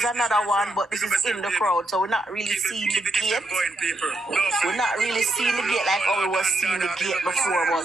there's another one, but this is in the crowd, so we're not really seeing the gate. We're not really seeing the gate like how we was seeing the gate before, but...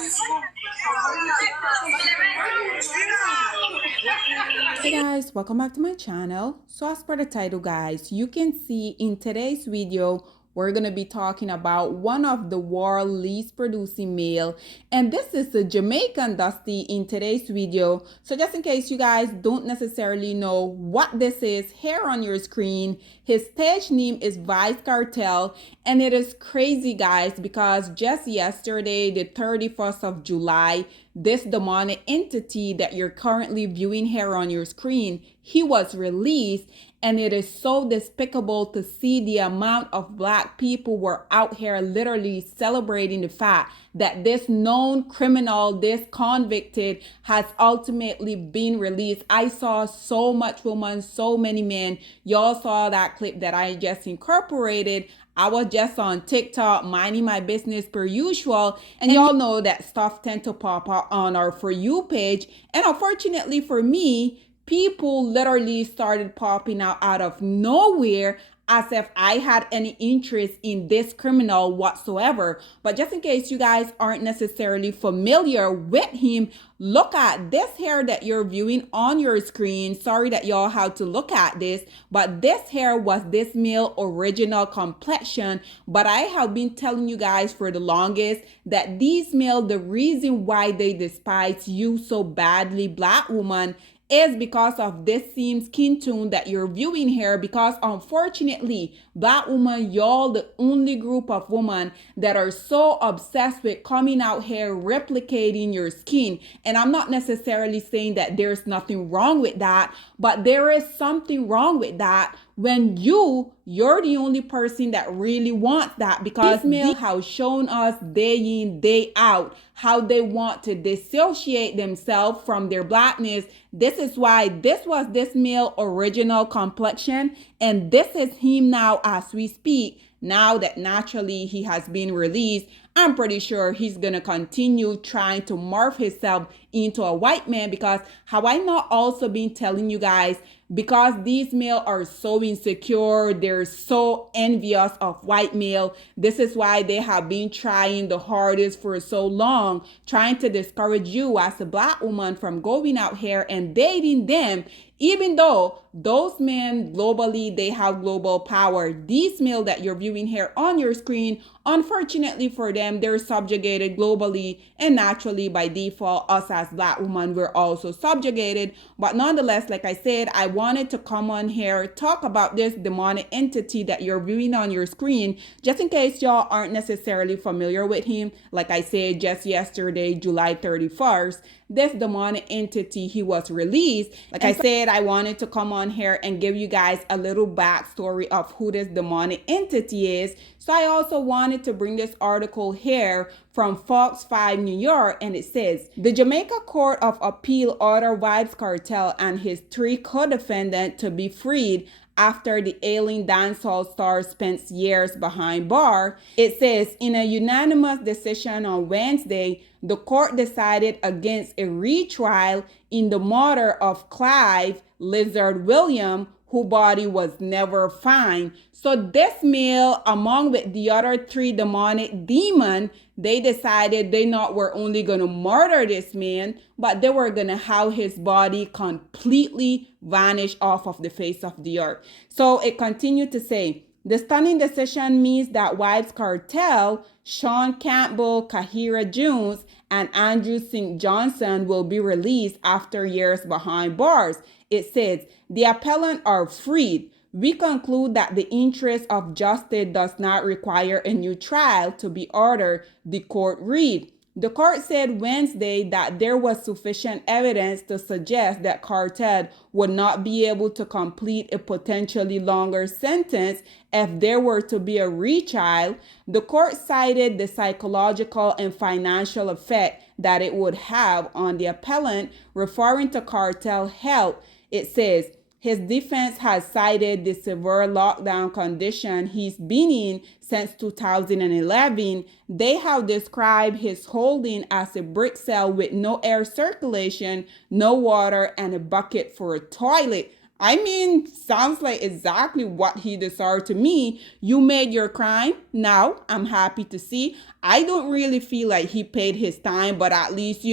Hey guys, welcome back to my channel. So as per the title, guys, you can see in today's video we're going to be talking about one of the world's least producing male, and this is the Jamaican Dusty in today's video. So just in case you guys don't necessarily know what this is, here on your screen, his stage name is Vybz Kartel, and it is crazy, guys, because just yesterday, the 31st of July, this demonic entity that you're currently viewing here on your screen, he was released. And it is so despicable to see the amount of black people were out here literally celebrating the fact that this known criminal, this convicted, has ultimately been released. I saw so much women, so many men. Y'all saw that clip that I just incorporated. I was just on TikTok minding my business per usual, and y'all know that stuff tend to pop up on our For You page. And unfortunately for me, people literally started popping out of nowhere as if I had any interest in this criminal whatsoever. But just in case you guys aren't necessarily familiar with him, look at this hair that you're viewing on your screen. Sorry that y'all had to look at this, but this hair was this male original complexion. But I have been telling you guys for the longest that these male, the reason why they despise you so badly, black woman, is because of this same skin tone that you're viewing here. Because unfortunately, black women, y'all the only group of women that are so obsessed with coming out here replicating your skin. And I'm not necessarily saying that there's nothing wrong with that, but there is something wrong with that when you're the only person that really wants that, because these male have shown us day in, day out how they want to dissociate themselves from their blackness. This is why this was this male original complexion, and this is him now as we speak. Now that naturally he has been released, I'm pretty sure he's gonna continue trying to morph himself into a white man, because have I not also been telling you guys, because these male are so insecure, they're so envious of white male. This is why they have been trying the hardest for so long, trying to discourage you as a black woman from going out here and dating them. Even though those men globally, they have global power, these male that you're viewing here on your screen, unfortunately for them, they're subjugated globally, and naturally by default, us as black women, we're also subjugated. But nonetheless, like I said, I wanted to come on here, talk about this demonic entity that you're viewing on your screen, just in case y'all aren't necessarily familiar with him. Like I said, just yesterday, July 31st, this demonic entity, he was released. Like I said, I wanted to come on here and give you guys a little backstory of who this demonic entity is. So I also wanted to bring this article here from Fox 5 New York, and it says, the Jamaica Court of Appeal ordered Vybz Kartel and his 3 co-defendants to be freed after the ailing dancehall star spent years behind bar. It says, in a unanimous decision on Wednesday, the court decided against a retrial in the murder of Clive Lizard William, whose body was never found. So this male, among with the other 3 demonic demons, they decided they not were only going to murder this man, but they were going to have his body completely vanish off of the face of the earth. So it continued to say, the stunning decision means that Vybz Kartel, Sean Campbell, Kahira Jones, and Andrew St. Johnson will be released after years behind bars. It says, the appellant are freed. We conclude that the interest of justice does not require a new trial to be ordered, the court read. The court said Wednesday that there was sufficient evidence to suggest that Kartel would not be able to complete a potentially longer sentence if there were to be a retrial. The court cited the psychological and financial effect that it would have on the appellant, referring to Kartel's health. It says, his defense has cited the severe lockdown condition he's been in since 2011. They have described his holding as a brick cell with no air circulation, no water, and a bucket for a toilet. I mean, sounds like exactly what he deserved to me. You made your crime. Now, I'm happy to see. I don't really feel like he paid his time, but at least,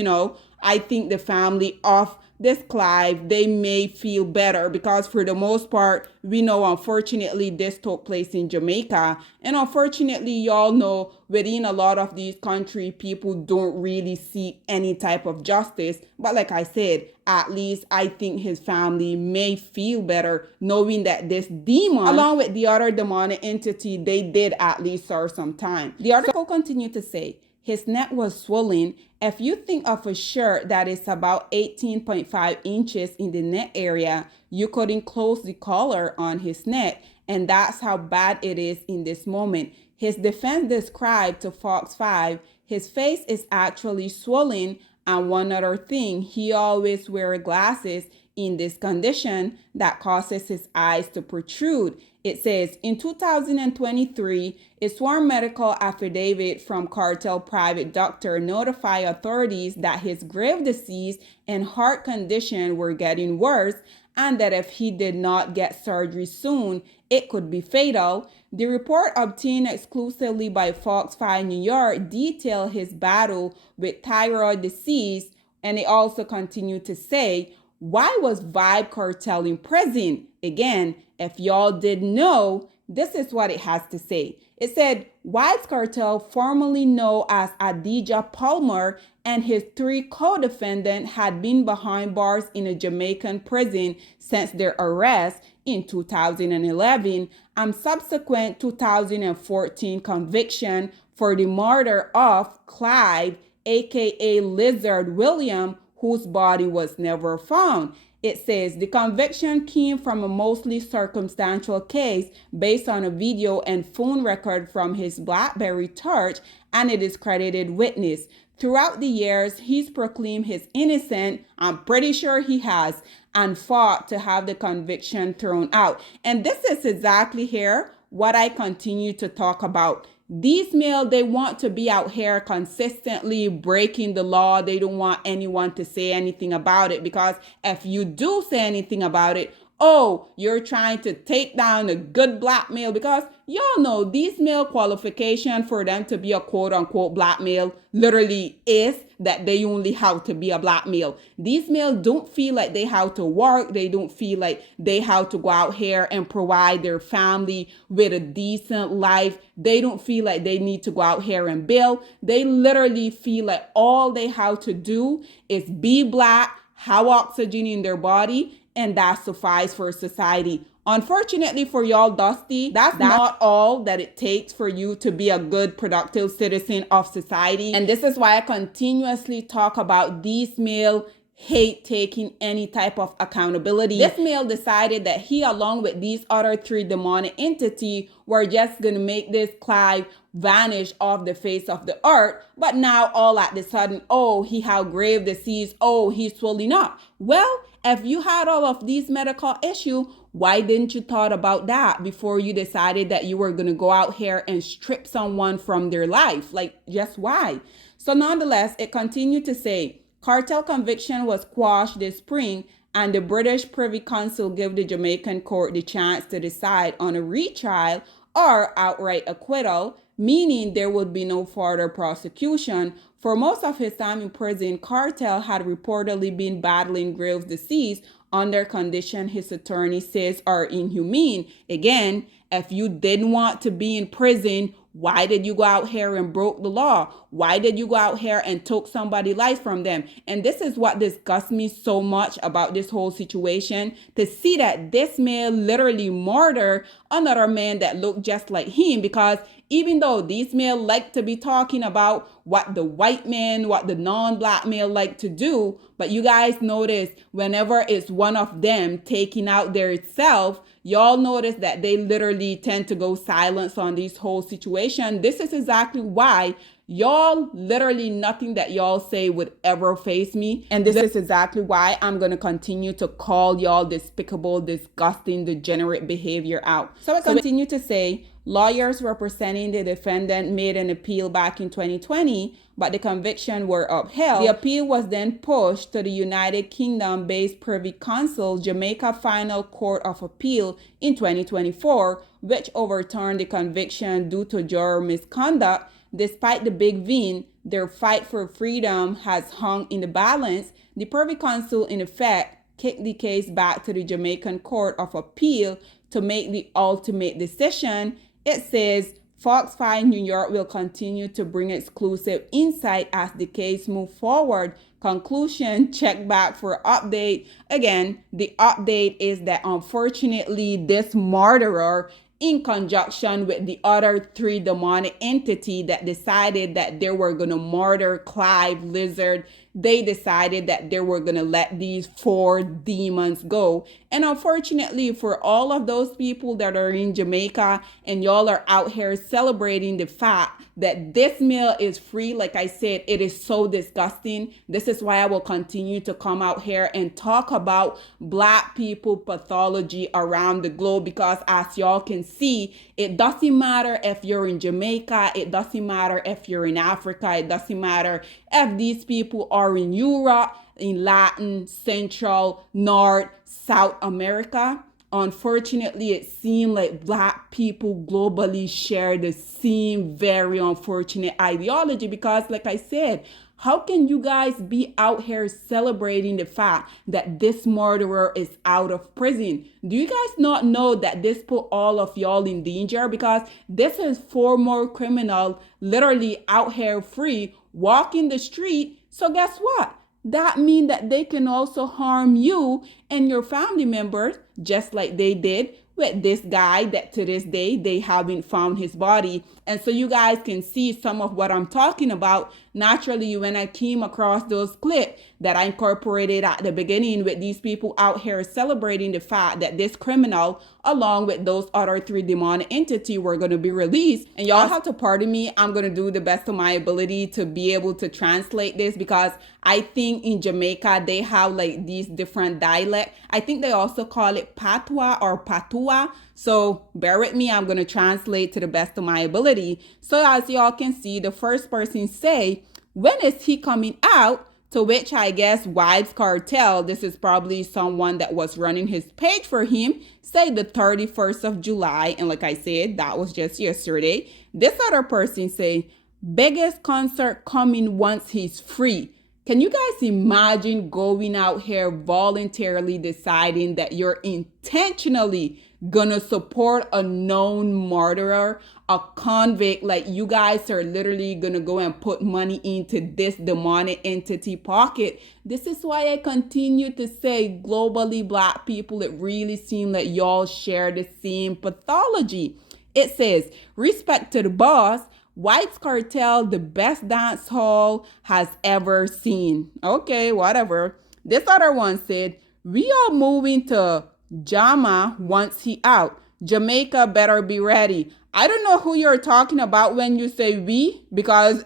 I think the family of this Clive, they may feel better because for the most part, we know unfortunately this took place in Jamaica. And unfortunately, y'all know within a lot of these countries, people don't really see any type of justice. But like I said, at least I think his family may feel better knowing that this demon, along with the other demonic entity, they did at least serve some time. The article continued to say, his neck was swollen. If you think of a shirt that is about 18.5 inches in the neck area, you could enclose the collar on his neck, and that's how bad it is in this moment. His defense described to Fox 5, his face is actually swollen, and one other thing, he always wears glasses in this condition that causes his eyes to protrude. It says, in 2023, a sworn medical affidavit from Cartel private doctor notified authorities that his grave disease and heart condition were getting worse and that if he did not get surgery soon, it could be fatal. The report obtained exclusively by Fox 5 New York detailed his battle with thyroid disease, and it also continued to say, why was Vibe Cartel in prison? Again, if y'all didn't know, this is what it has to say. It said, Vybz Cartel, formerly known as Adidja Palmer, and his 3 co-defendants had been behind bars in a Jamaican prison since their arrest in 2011 and subsequent 2014 conviction for the murder of Clive, aka Lizard William, whose body was never found. It says the conviction came from a mostly circumstantial case based on a video and phone record from his BlackBerry church and a discredited witness. Throughout the years, he's proclaimed his innocent, I'm pretty sure he has, and fought to have the conviction thrown out. And this is exactly here what I continue to talk about. These males, they want to be out here consistently breaking the law. They don't want anyone to say anything about it because if you do say anything about it, oh, you're trying to take down a good black male because y'all know these male qualification for them to be a quote unquote black male literally is that they only have to be a black male. These males don't feel like they have to work. They don't feel like they have to go out here and provide their family with a decent life. They don't feel like they need to go out here and build. They literally feel like all they have to do is be black, have oxygen in their body, and that suffices for society. Unfortunately for y'all, Dusty, that's not all that it takes for you to be a good, productive citizen of society. And this is why I continuously talk about these male hate taking any type of accountability. This male decided that he, along with these other 3 demonic entities, were just going to make this Clive vanish off the face of the earth. But now all at the sudden, oh, he had grave disease. Oh, he's swelling up. Well, if you had all of these medical issues, why didn't you thought about that before you decided that you were going to go out here and strip someone from their life? Like, just why? So nonetheless, it continued to say, Cartel conviction was quashed this spring, and the British Privy Council gave the Jamaican court the chance to decide on a retrial or outright acquittal, meaning there would be no further prosecution. For most of his time in prison, Cartel had reportedly been battling grave disease under conditions his attorney says are inhumane. Again, if you didn't want to be in prison, why did you go out here and broke the law? Why did you go out here and took somebody's life from them? And this is what disgusts me so much about this whole situation, to see that this man literally murdered another man that looked just like him, because even though these males like to be talking about what the white man, what the non-black male like to do, but you guys notice whenever it's one of them taking out their self, y'all notice that they literally tend to go silent on this whole situation. This is exactly why y'all literally nothing that y'all say would ever faze me. And this is exactly why I'm going to continue to call y'all despicable, disgusting, degenerate behavior out. So I continue to say, Lawyers representing the defendant made an appeal back in 2020, but the conviction were upheld. The appeal was then pushed to the United Kingdom-based Privy Council Jamaica Final Court of Appeal in 2024, which overturned the conviction due to juror misconduct. Despite the big win, their fight for freedom has hung in the balance. The Privy Council, in effect, kicked the case back to the Jamaican Court of Appeal to make the ultimate decision. It says Fox 5 New York will continue to bring exclusive insight as the case moves forward. Conclusion, check back for update. Again, the update is that unfortunately this murderer, in conjunction with the other 3 demonic entity that decided that they were going to murder Clive Lizard, they decided that they were going to let these 4 demons go. And unfortunately for all of those people that are in Jamaica and y'all are out here celebrating the fact that this meal is free, like I said, it is so disgusting. This is why I will continue to come out here and talk about Black people pathology around the globe, because as y'all can see, it doesn't matter if you're in Jamaica, it doesn't matter if you're in Africa, it doesn't matter if these people are in Europe, in Latin, Central, North, South America. Unfortunately, it seems like Black people globally share the same very unfortunate ideology, because like I said, how can you guys be out here celebrating the fact that this murderer is out of prison? Do you guys not know that this put all of y'all in danger? Because this is 4 more criminals literally out here free, walking the street. So guess what? That means that they can also harm you and your family members, just like they did with this guy that to this day they haven't found his body. And so you guys can see some of what I'm talking about. Naturally, when I came across those clips that I incorporated at the beginning with these people out here celebrating the fact that this criminal, along with those other 3 demonic entities, were going to be released. And y'all have to pardon me. I'm going to do the best of my ability to be able to translate this, because I think in Jamaica they have like these different dialects. I think they also call it patois or patua. So bear with me, I'm going to translate to the best of my ability. So as y'all can see, the first person say, when is he coming out? To which I guess Vibes Cartel, this is probably someone that was running his page for him, say the 31st of July. And like I said, that was just yesterday. This other person say, biggest concert coming once he's free. Can you guys imagine going out here voluntarily deciding that you're intentionally gonna support a known murderer, a convict? Like, you guys are literally gonna go and put money into this demonic entity pocket. This is why I continue to say, globally, Black people, it really seems like y'all share the same pathology. It says, respect to the boss, White's Cartel, the best dance hall has ever seen. Okay, whatever. This other one said, we are moving to Jama once he out. Jamaica better be ready. I don't know who you're talking about when you say we, because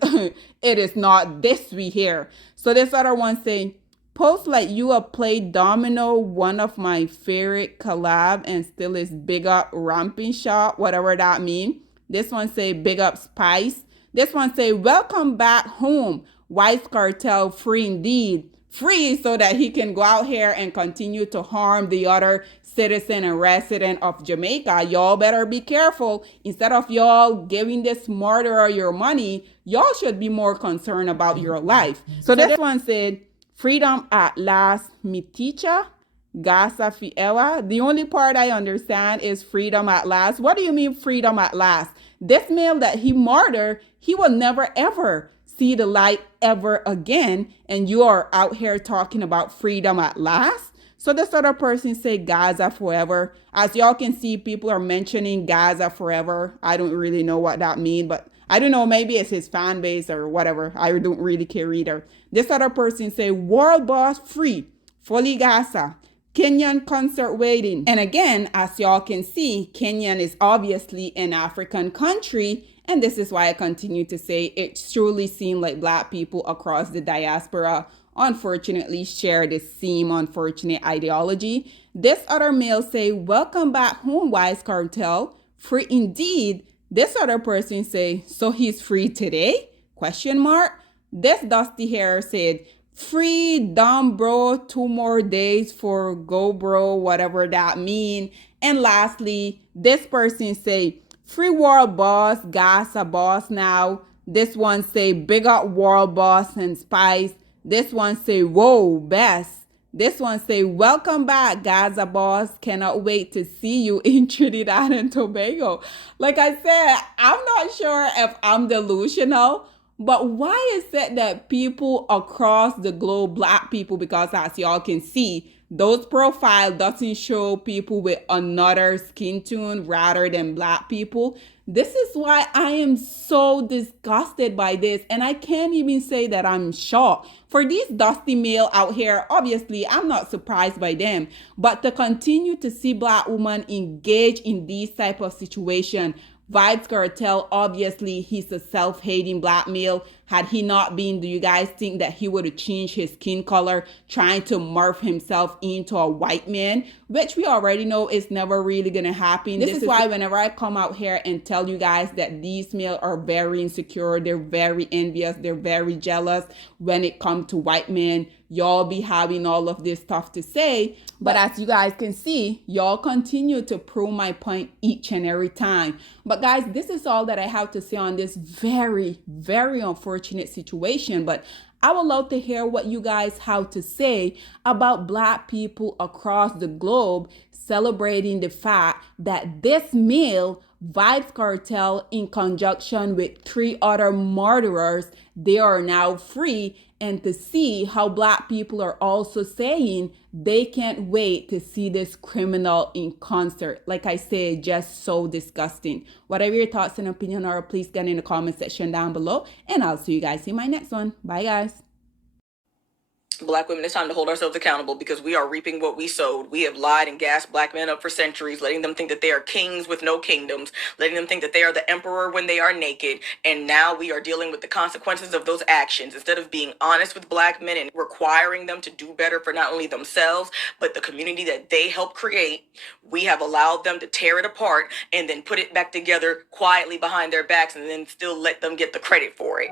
it is not this we here. So this other one say, post like you have played domino, one of my favorite collab, and still is big up ramping shot, whatever that mean. This one say big up Spice. This one say welcome back home. White Cartel free indeed. Free so that he can go out here and continue to harm the other citizen and resident of Jamaica. Y'all better be careful. Instead of y'all giving this murderer your money, y'all should be more concerned about your life. So this one said, freedom at last, mi teacher. Gaza Fiela. The only part I understand is freedom at last. What do you mean freedom at last? This male that he murdered, he will never ever see the light ever again. And you are out here talking about freedom at last? So this other person say Gaza forever. As y'all can see, people are mentioning Gaza forever. I don't really know what that means, but I don't know. Maybe it's his fan base or whatever. I don't really care either. This other person say world boss free, fully Gaza. Kenyan concert waiting. And again, as y'all can see, Kenyan is obviously an African country. And this is why I continue to say it truly seems like Black people across the diaspora unfortunately share the same unfortunate ideology. This other male say, welcome back home, Wise Cartel. free indeed. This other person say, so he's free today? Question mark. This dusty hair said, free dumb bro, 2 more days for go bro, whatever that mean. And lastly, this person say, free world boss, gas a boss now. This one say, big up world boss and spice. This one say, whoa, best. This one say, welcome back, Gaza boss. Cannot wait to see you in Trinidad and Tobago. Like I said, I'm not sure if I'm delusional, but why is it that people across the globe, black people, because as y'all can see, those profile doesn't show people with another skin tone rather than black people. This is why I am so disgusted by this, and I can't even say that I'm shocked. For these dusty male out here, obviously I'm not surprised by them, but to continue to see black women engage in these type of situation, Vibes Cartel, obviously he's a self-hating black male. Had he not been, do you guys think that he would have changed his skin color trying to morph himself into a white man? Which we already know is never really gonna happen. This is why whenever I come out here and tell you guys that these males are very insecure, they're very envious, they're very jealous when it comes to white men, y'all be having all of this stuff to say. But as you guys can see, y'all continue to prove my point each and every time. But guys, this is all that I have to say on this very, very unfortunate situation. But I would love to hear what you guys have to say about black people across the globe celebrating the fact that this male Vibes Cartel, in conjunction with 3 other murderers, they are now free, and to see how black people are also saying they can't wait to see this criminal in concert. Like I said, just so disgusting. Whatever your thoughts and opinion are, please get in the comment section down below, and I'll see you guys in my next one. Bye guys. Black women, it's time to hold ourselves accountable because we are reaping what we sowed. We have lied and gassed black men up for centuries, letting them think that they are kings with no kingdoms, letting them think that they are the emperor when they are naked, and now we are dealing with the consequences of those actions. Instead of being honest with black men and requiring them to do better for not only themselves, but the community that they helped create, we have allowed them to tear it apart and then put it back together quietly behind their backs and then still let them get the credit for it.